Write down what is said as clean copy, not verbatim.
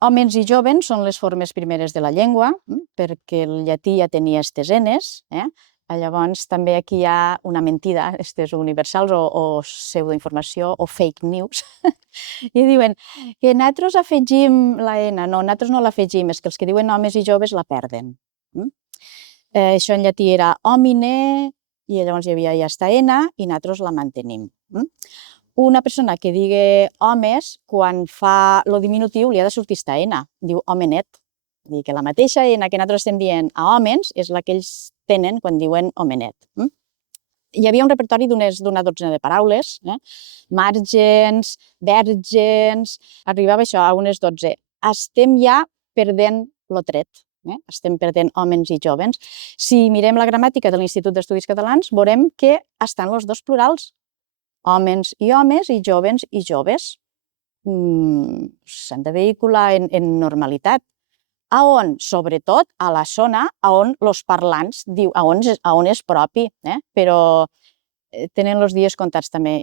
Hòmens i jovens són les formes primeres de la llengua, perquè el llatí ja tenia estes enes. Llavors, també aquí hi ha una mentida, estes universals, o pseudoinformació, o fake news. I diuen que nosaltres afegim la ena. No, nosaltres no l'afegim, és que els que diuen homes i joves la perden. Això en llatí era homine, i llavors hi havia ja esta ena, i nosaltres la mantenim. Una persona que digui homes, quan fa el diminutiu, li ha de sortir esta ena, diu homenet. Vull dir que la mateixa ena que nosaltres estem dient a hòmens és la que ells tenen quan diuen homenet. Hi havia un repertori d'una dotzena de paraules, màrgens, vèrgens, arribava això a unes 12. Estem ja perdent lo tret, estem perdent hòmens i jovens. Si mirem la gramàtica de l'Institut d'Estudis Catalans, veurem que estan els dos plurals, hòmens i homes i jovens i joves. S'han de vehicular en normalitat. A on? Sobretot a la zona on els parlants diu, a on és propi, però tenen els dies comptats també.